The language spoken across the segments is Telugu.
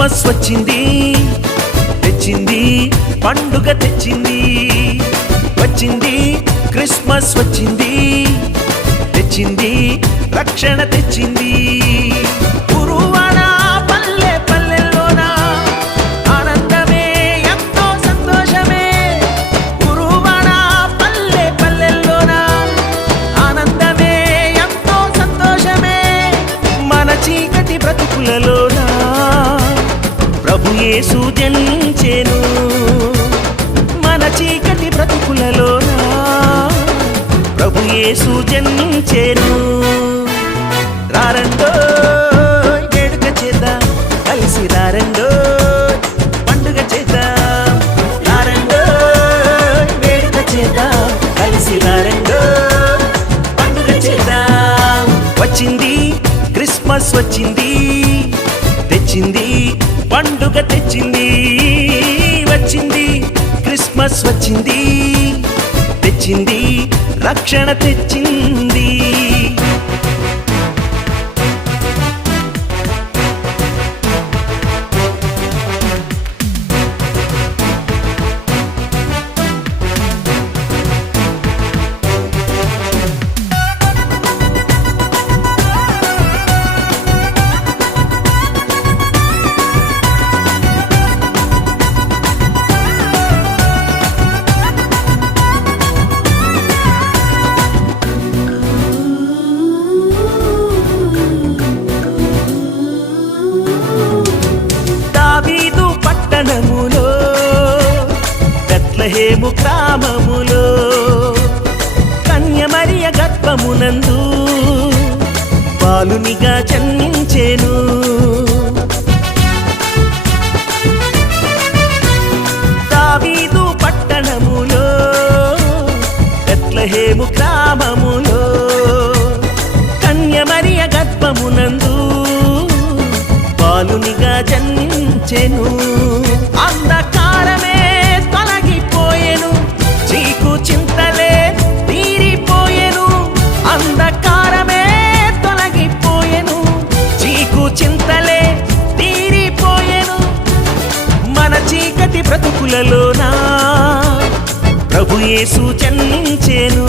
క్రిస్మస్ వచ్చింది తెచ్చింది పండుగ తెచ్చింది వచ్చింది క్రిస్మస్ వచ్చింది తెచ్చింది రక్షణ తెచ్చింది గురువాడ పల్లె పల్లెల్లోన ఆనందమే ఎంతో సంతోషమే గురువాడ పల్లె పల్లెల్లోన ఆనందమే ఎంతో సంతోషమే మన చీకటి బ్రతుకులలోన ప్రభు యేసు జనించెను మన చీకటి బ్రతుకులలోన ప్రభు యేసు జనించెను రారండో వేడుక చేద్దాం కలిసి రారండో పండుగ చేద్దాం రారండో వేడుక చేద్దాం కలిసి రారండో పండుగ చేద్దాం వచ్చింది క్రిస్మస్ వచ్చింది తెచ్చింది పండుగ తెచ్చింది వచ్చింది క్రిస్మస్ వచ్చింది తెచ్చింది రక్షణ తెచ్చింది బెత్లెహేము గ్రామములో కన్య మరియ గర్భమునందు బాలునిగా జన్మించెను దావీదు పట్టణములో బెత్లెహేము గ్రామములో కన్య మరియ గర్భమునందు బాలునిగా జన్మించెను అంధకారమే తొలగిపోయెను చీకు చింతలే తీరిపోయెను అంధకారమే తొలగిపోయెను చీకు చింతలే తీరిపోయెను మన చీకటి బ్రతుకులలోన ప్రభు యేసు జన్మించెను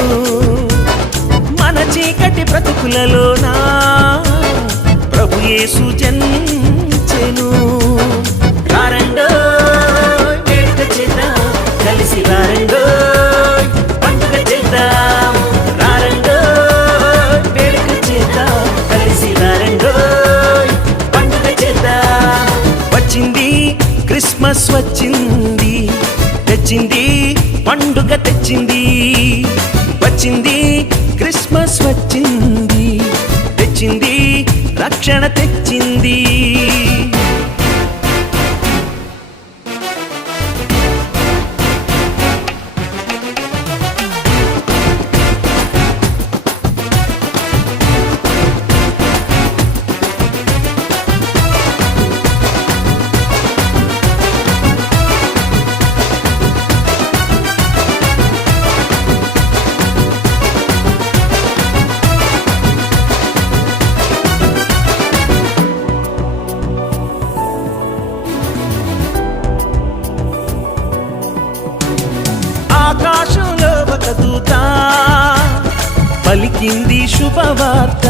మన చీకటి బ్రతుకులలోన ప్రభు యేసు జన్మించెను రారండో వేడుక చేద్దాం కలిసి రారండో పండుగ చేద్దాం రారండో వేడుక చేద్దాం కలిసి రారండో పండుగ చేద్దాం వచ్చింది క్రిస్మస్ వచ్చింది తెచ్చింది పండుగ తెచ్చింది వచ్చింది క్రిస్మస్ వచ్చింది తెచ్చింది రక్షణ తెచ్చింది ఆకాశంలో ఒక దూత పలికింది శుభవార్త